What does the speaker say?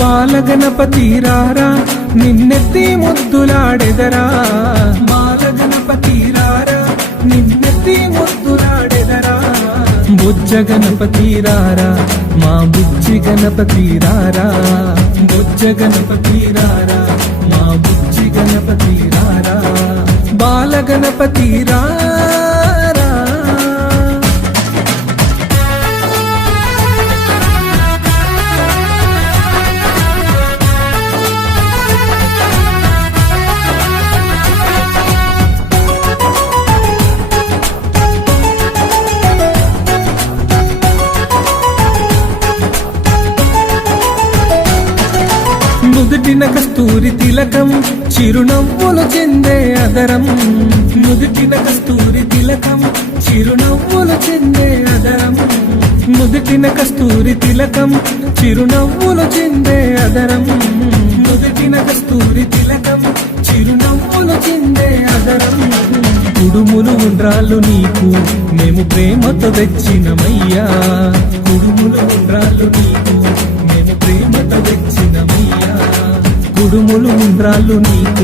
బాలగణపతి రారా నిన్నెత్తి ముద్దులాడెదరా, బాలగణపతి రారా నిన్నెత్తి ముద్దులాడెదరా, బుజ్జ గణపతి రారా మా బుజ్జి గణపతి రారా, బుజ్జ గణపతి రారా మా బుజ్జి గణపతి రారా, బాలగణపతి రారా. నుదుటిన కస్తూరి తిలకం చిరునవ్వులు చెందే అదరం, నుదుటిన కస్తూరి తిలకం చిరునవ్వులు చెందే అదరం, నుదుటిన కస్తూరి తిలకం చిరునవ్వులు చెందే అదరం, నుదుటిన కస్తూరి తిలకం చిరునవ్వులు చెందే అదరం. కుడుములు ఉండ్రాళ్ళు నీకు మేము ప్రేమతో తెచ్చినమయ్యా, కుడుములు ఉండ్రాళ్ళు నీకు మేము ప్రేమతో తెచ్చినమయ్యా, కుడుములు ఉండ్రాళ్ళు నీకు